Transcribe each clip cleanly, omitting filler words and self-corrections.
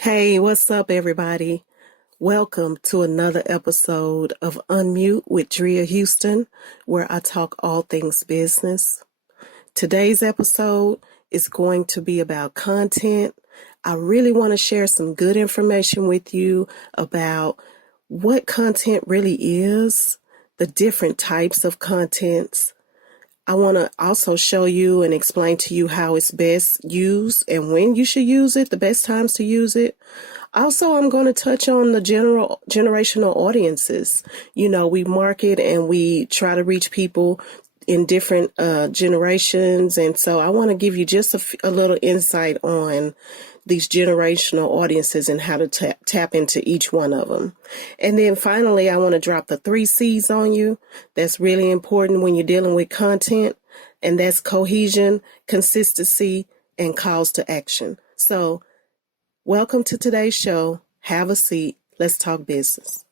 Hey, what's up, everybody? Welcome to another episode of Unmute with Drea Houston, where I talk all things business. Today's episode is going to be about content. I really want to share some good information with you about what content really is, the different types of contents. I want to also show you and explain to you how it's best used and when you should use it, the best times to use it. Also, I'm going to touch on the generational audiences. You know, we market and we try to reach people in different generations. And so I want to give you just a little insight on these generational audiences and how to tap into each one of them. And then finally, I want to drop the 3 C's on you. That's really important when you're dealing with content. And that's cohesion, consistency, and calls to action. So welcome to today's show. Have a seat. Let's talk business.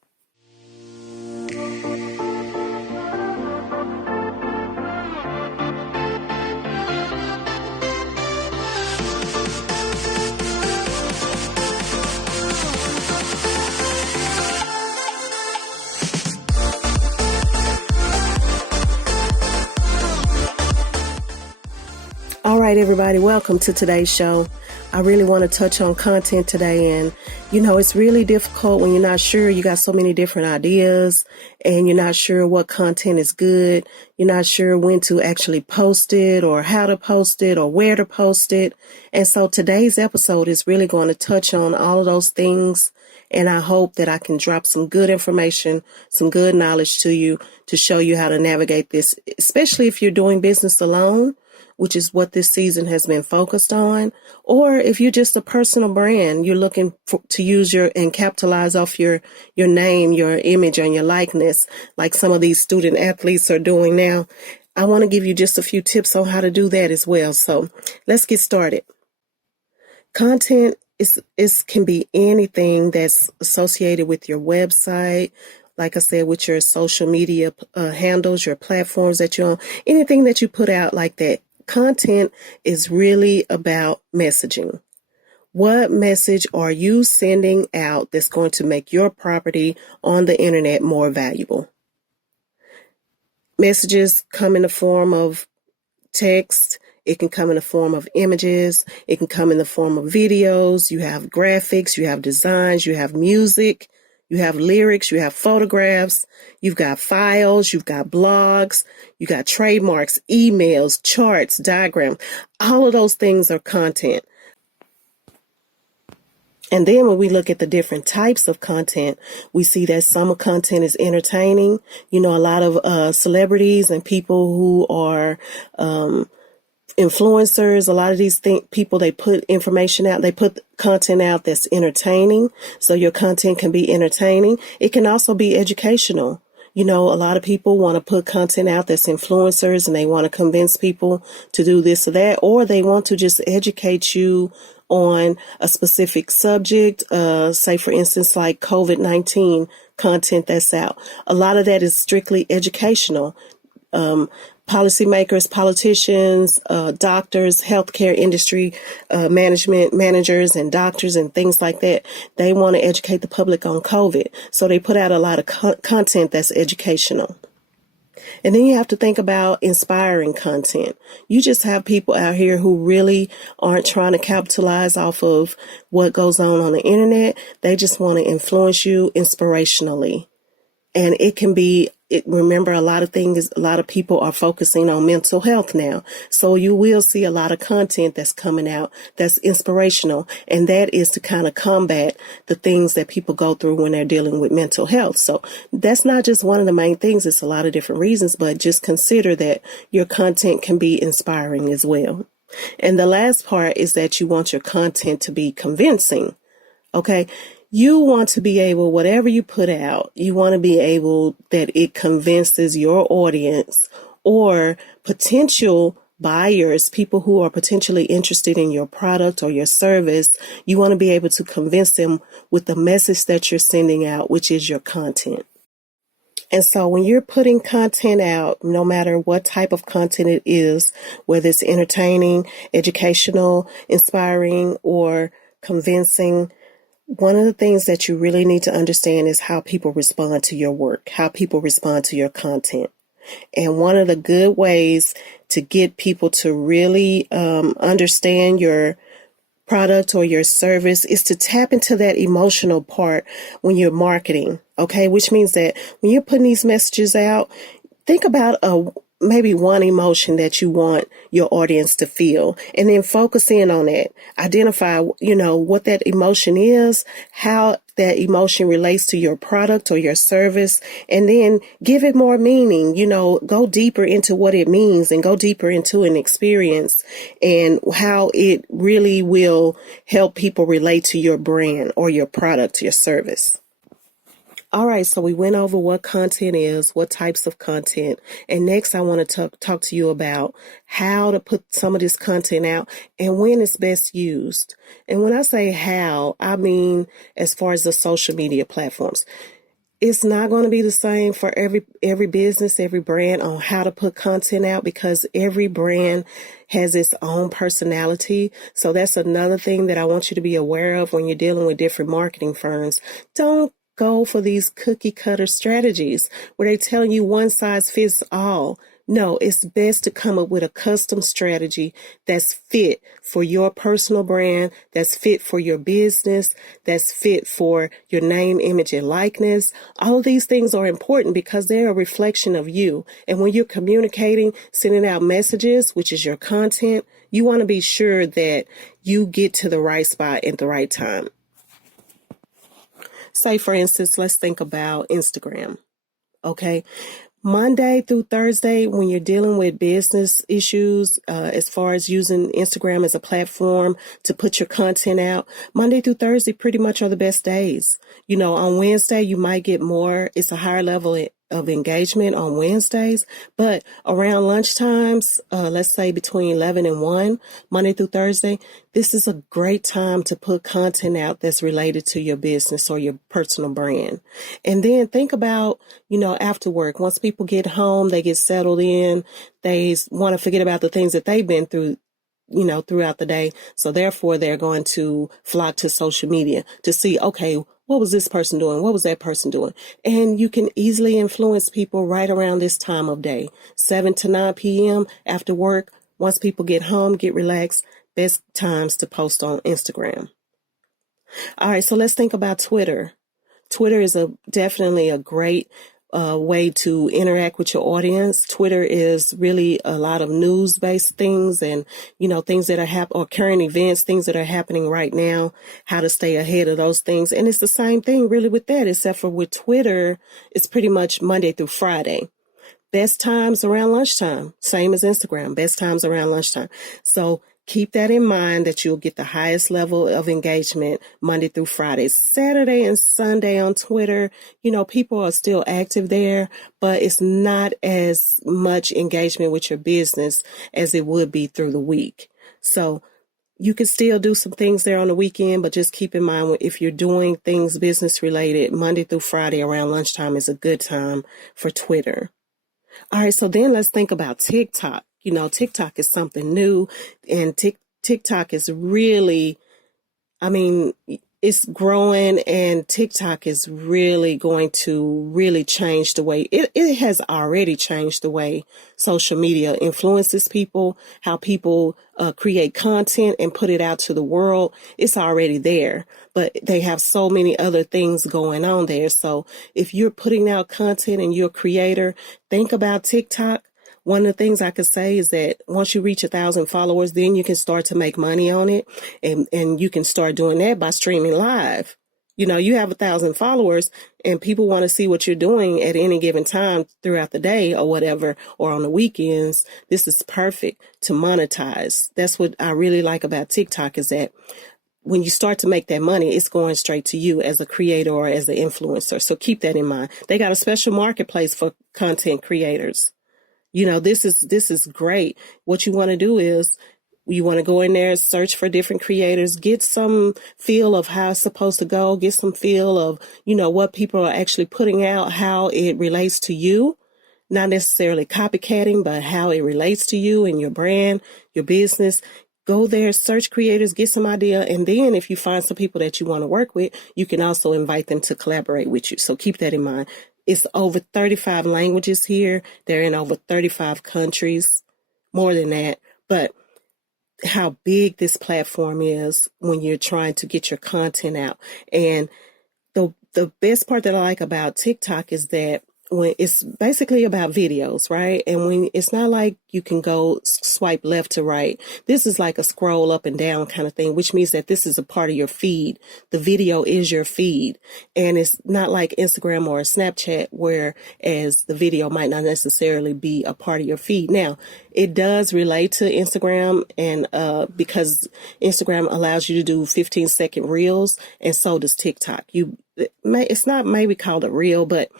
All right, everybody, welcome to today's show. I really want to touch on content today. And, you know, it's really difficult when you're not sure. You got so many different ideas and you're not sure what content is good. You're not sure when to actually post it or how to post it or where to post it. And so today's episode is really going to touch on all of those things. And I hope that I can drop some good information, some good knowledge to you to show you how to navigate this, especially if you're doing business alone, which is what this season has been focused on, or if you're just a personal brand, you're looking to use and capitalize off your name, your image, and your likeness, like some of these student athletes are doing now. I want to give you just a few tips on how to do that as well. So let's get started. Content can be anything that's associated with your website, like I said, with your social media handles, your platforms that you're on, anything that you put out like that. Content is really about messaging. What message are you sending out that's going to make your property on the internet more valuable? Messages come in the form of text. It can come in the form of images. It can come in the form of videos. You have graphics, you have designs, you have music, you have lyrics, you have photographs, you've got files, you've got blogs, you got trademarks, emails, charts, diagrams. All of those things are content. And then when we look at the different types of content, we see that some content is entertaining. You know, a lot of celebrities and people who are influencers, a lot of these people, they put information out, they put content out that's entertaining. So your content can be entertaining. It can also be educational. You know, a lot of people want to put content out that's influencers and they want to convince people to do this or that, or they want to just educate you on a specific subject, say for instance, like COVID-19 content that's out. A lot of that is strictly educational. Policymakers, politicians, doctors, healthcare industry, managers and doctors and things like that. They want to educate the public on COVID. So they put out a lot of content that's educational. And then you have to think about inspiring content. You just have people out here who really aren't trying to capitalize off of what goes on the internet. They just want to influence you inspirationally. And it can be, remember, a lot of people are focusing on mental health now. So you will see a lot of content that's coming out that's inspirational. And that is to kind of combat the things that people go through when they're dealing with mental health. So that's not just one of the main things. It's a lot of different reasons, but just consider that your content can be inspiring as well. And the last part is that you want your content to be convincing. Okay. You want to be able, whatever you put out, you want to be able that it convinces your audience or potential buyers, people who are potentially interested in your product or your service. You want to be able to convince them with the message that you're sending out, which is your content. And so when you're putting content out, no matter what type of content it is, whether it's entertaining, educational, inspiring, or convincing, One of the things that you really need to understand is how people respond to your work, how people respond to your content. And one of the good ways to get people to really understand your product or your service is to tap into that emotional part when you're marketing, okay? Which means that when you're putting these messages out, think about maybe one emotion that you want your audience to feel, and then focus in on that. Identify, what that emotion is, how that emotion relates to your product or your service, and then give it more meaning. Go deeper into what it means and go deeper into an experience and how it really will help people relate to your brand or your product, your service. All right, so we went over what content is, what types of content, and next I want to talk to you about how to put some of this content out and when it's best used. And when I say how, I mean as far as the social media platforms. It's not going to be the same for every business, every brand on how to put content out, because every brand has its own personality. So that's another thing that I want you to be aware of when you're dealing with different marketing firms. Don't go for these cookie cutter strategies where they're telling you one size fits all. No, it's best to come up with a custom strategy that's fit for your personal brand, that's fit for your business, that's fit for your name, image, and likeness. All of these things are important because they're a reflection of you. And when you're communicating, sending out messages, which is your content, you want to be sure that you get to the right spot at the right time. Say, for instance, let's think about Instagram. Okay. Monday through Thursday, when you're dealing with business issues, as far as using Instagram as a platform to put your content out, Monday through Thursday pretty much are the best days. On Wednesday, you might get more. It's a higher level of engagement on Wednesdays, but around lunchtimes, let's say between 11 and 1, Monday through Thursday, this is a great time to put content out that's related to your business or your personal brand. And then think about, after work, once people get home, they get settled in, they want to forget about the things that they've been through, throughout the day. So therefore, they're going to flock to social media to see, okay, what was this person doing? What was that person doing? And you can easily influence people right around this time of day, 7 to 9 p.m. after work. Once people get home, get relaxed, best times to post on Instagram. All right, so let's think about Twitter. Twitter is definitely a great way to interact with your audience. Twitter is really a lot of news-based things and, things that are or current events, things that are happening right now, how to stay ahead of those things. And it's the same thing really with that, except for with Twitter, it's pretty much Monday through Friday. Best times around lunchtime, same as Instagram, best times around lunchtime. So keep that in mind that you'll get the highest level of engagement Monday through Friday. Saturday and Sunday on Twitter, people are still active there, but it's not as much engagement with your business as it would be through the week. So you can still do some things there on the weekend, but just keep in mind if you're doing things business related, Monday through Friday around lunchtime is a good time for Twitter. All right, so then let's think about TikTok. TikTok is something new, and TikTok is really, it's growing, and TikTok is really going to really change the way, it has already changed the way social media influences people, how people create content and put it out to the world. It's already there, but they have so many other things going on there. So if you're putting out content and you're a creator, think about TikTok. One of the things I could say is that once you reach 1,000 followers, then you can start to make money on it. And you can start doing that by streaming live. You have 1,000 followers and people want to see what you're doing at any given time throughout the day or whatever, or on the weekends. This is perfect to monetize. That's what I really like about TikTok, is that when you start to make that money, it's going straight to you as a creator or as an influencer. So keep that in mind. They got a special marketplace for content creators. This is great. What you want to do is you want to go in there, search for different creators, get some feel of how it's supposed to go, get some feel of, what people are actually putting out, how it relates to you, not necessarily copycatting, but how it relates to you and your brand, your business. go there, search creators, get some idea, and then if you find some people that you want to work with, you can also invite them to collaborate with you. So keep that in mind. It's over 35 languages here. They're in over 35 countries, more than that. But how big this platform is when you're trying to get your content out. And the best part that I like about TikTok is that when it's basically about videos, right? And when it's not like you can go swipe left to right. This is like a scroll up and down kind of thing, which means that this is a part of your feed. The video is your feed. And it's not like Instagram or Snapchat, whereas the video might not necessarily be a part of your feed. Now, it does relate to Instagram, and because Instagram allows you to do 15-second reels, and so does TikTok. It's not maybe called a reel, but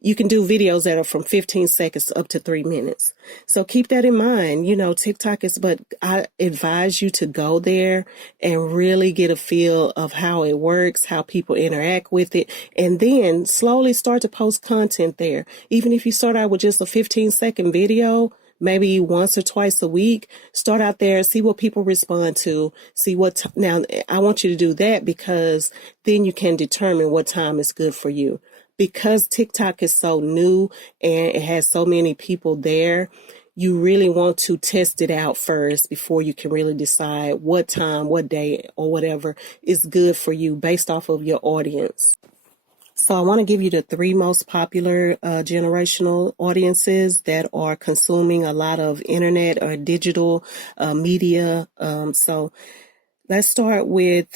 you can do videos that are from 15 seconds up to 3 minutes. So keep that in mind. TikTok but I advise you to go there and really get a feel of how it works, how people interact with it, and then slowly start to post content there. Even if you start out with just a 15-second video, maybe once or twice a week, start out there, see what people respond to, see now I want you to do that because then you can determine what time is good for you. Because TikTok is so new and it has so many people there, you really want to test it out first before you can really decide what time, what day, or whatever is good for you based off of your audience. So I want to give you the 3 most popular generational audiences that are consuming a lot of internet or digital media. So let's start with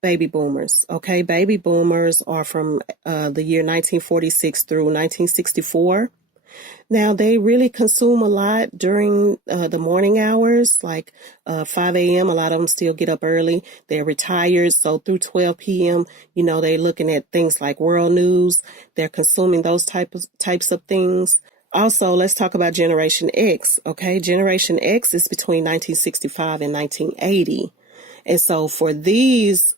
baby boomers. Okay, baby boomers are from the year 1946 through 1964. Now, they really consume a lot during the morning hours, like 5 a.m. A lot of them still get up early. They're retired. So through 12 p.m., they're looking at things like world news. They're consuming those types of things. Also, let's talk about Generation X. Okay, Generation X is between 1965 and 1980. And so for this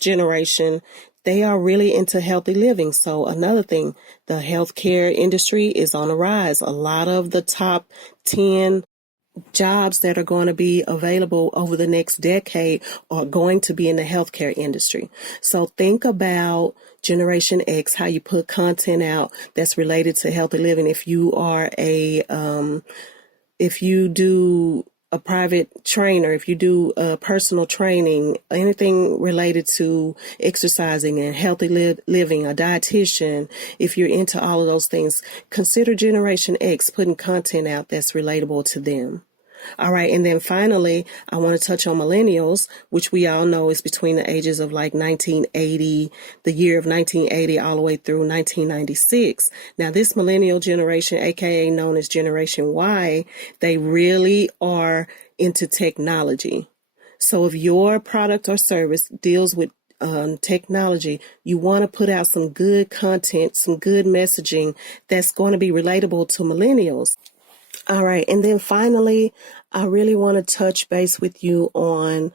generation, they are really into healthy living. So another thing, the healthcare industry is on the rise. A lot of the top 10 jobs that are going to be available over the next decade are going to be in the healthcare industry. So think about Generation X, how you put content out that's related to healthy living. If you are if you do a private trainer, if you do personal training, anything related to exercising and healthy living, a dietitian, if you're into all of those things, consider Generation X putting content out that's relatable to them. All right. And then finally, I want to touch on millennials, which we all know is between the ages of like 1980, the year of 1980, all the way through 1996. Now, this millennial generation, aka known as Generation Y, they really are into technology. So if your product or service deals with technology, you want to put out some good content, some good messaging that's going to be relatable to millennials. All right. And then finally, I really want to touch base with you on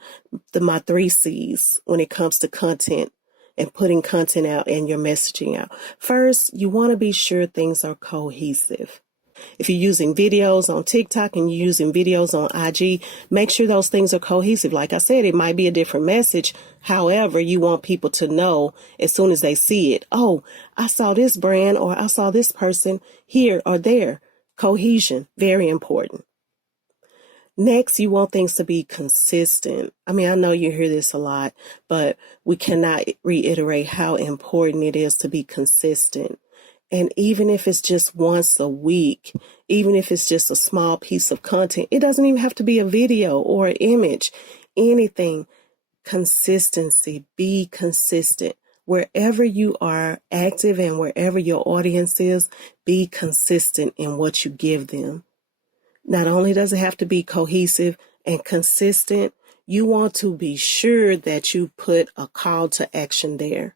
my 3 C's when it comes to content and putting content out and your messaging out. First, you want to be sure things are cohesive. If you're using videos on TikTok and you're using videos on IG, make sure those things are cohesive. Like I said, it might be a different message. However, you want people to know as soon as they see it, oh, I saw this brand or I saw this person here or there. Cohesion, very important. Next, you want things to be consistent. I mean, I know you hear this a lot, but we cannot reiterate how important it is to be consistent. And even if it's just once a week, even if it's just a small piece of content, it doesn't even have to be a video or an image, anything. Consistency, be consistent. Wherever you are active and wherever your audience is, be consistent in what you give them. Not only does it have to be cohesive and consistent, you want to be sure that you put a call to action there.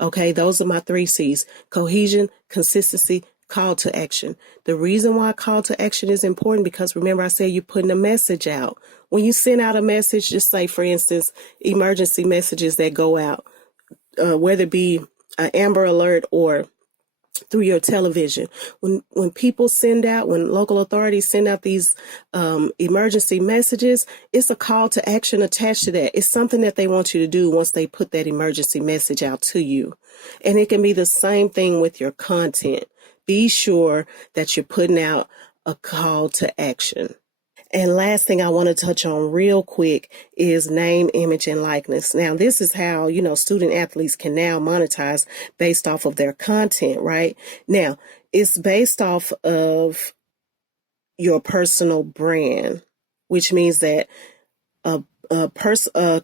Okay, those are my 3 C's: cohesion, consistency, call to action. The reason why call to action is important because remember I said you're putting a message out. When you send out a message, just say, for instance, emergency messages that go out, whether it be an Amber Alert or through your television. When people send out, when local authorities send out these emergency messages, it's a call to action attached to that. It's something that they want you to do once they put that emergency message out to you. And it can be the same thing with your content. Be sure that you're putting out a call to action. And last thing I want to touch on real quick is name, image, and likeness. Now, this is how, student athletes can now monetize based off of their content, right? Now, it's based off of your personal brand, which means that a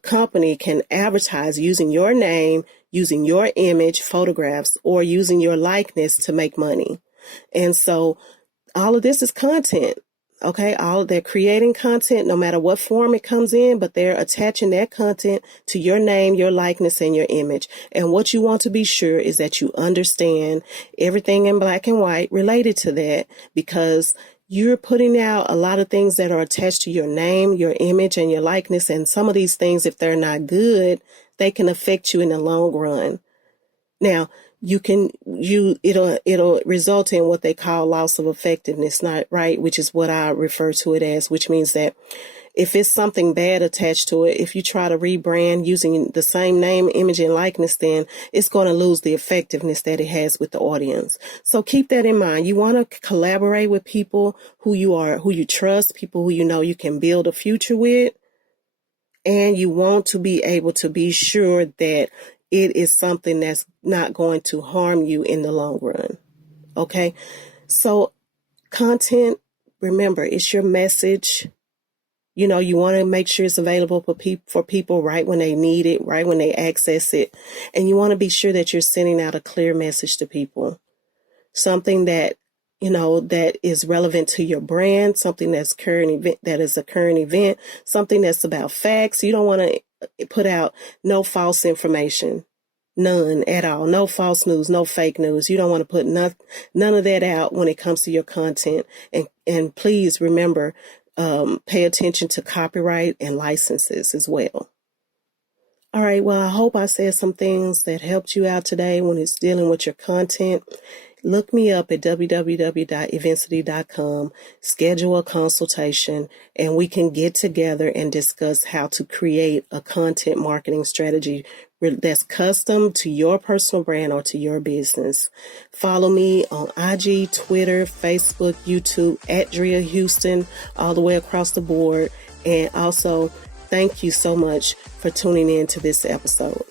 company can advertise using your name, using your image, photographs, or using your likeness to make money. And so all of this is content. Okay, they're creating content no matter what form it comes in, but they're attaching that content to your name, your likeness, and your image. And what you want to be sure is that you understand everything in black and white related to that, because you're putting out a lot of things that are attached to your name, your image, and your likeness. And some of these things, if they're not good, they can affect you in the long run. Now, it'll result in what they call loss of effectiveness, not right, which is what I refer to it as, which means that if it's something bad attached to it, if you try to rebrand using the same name, image, and likeness, then it's going to lose the effectiveness that it has with the audience. So keep that in mind. You want to collaborate with people who you trust, people who you can build a future with. And you want to be able to be sure that it is something that's not going to harm you in the long run. Okay? So content, remember, it's your message. You want to make sure it's available for people right when they need it, right when they access it. And you want to be sure that you're sending out a clear message to people. Something that that is relevant to your brand, something that's a current event, something that's about facts. You don't want to put out no false information, none at all, no false news, no fake news. You don't want to put none of that out when it comes to your content. And please remember, pay attention to copyright and licenses as well. All right, well, I hope I said some things that helped you out today when it's dealing with your content. Look me up at www.evincity.com, schedule a consultation, and we can get together and discuss how to create a content marketing strategy that's custom to your personal brand or to your business. Follow me on IG, Twitter, Facebook, YouTube, at Drea Houston, all the way across the board. And also, thank you so much for tuning in to this episode.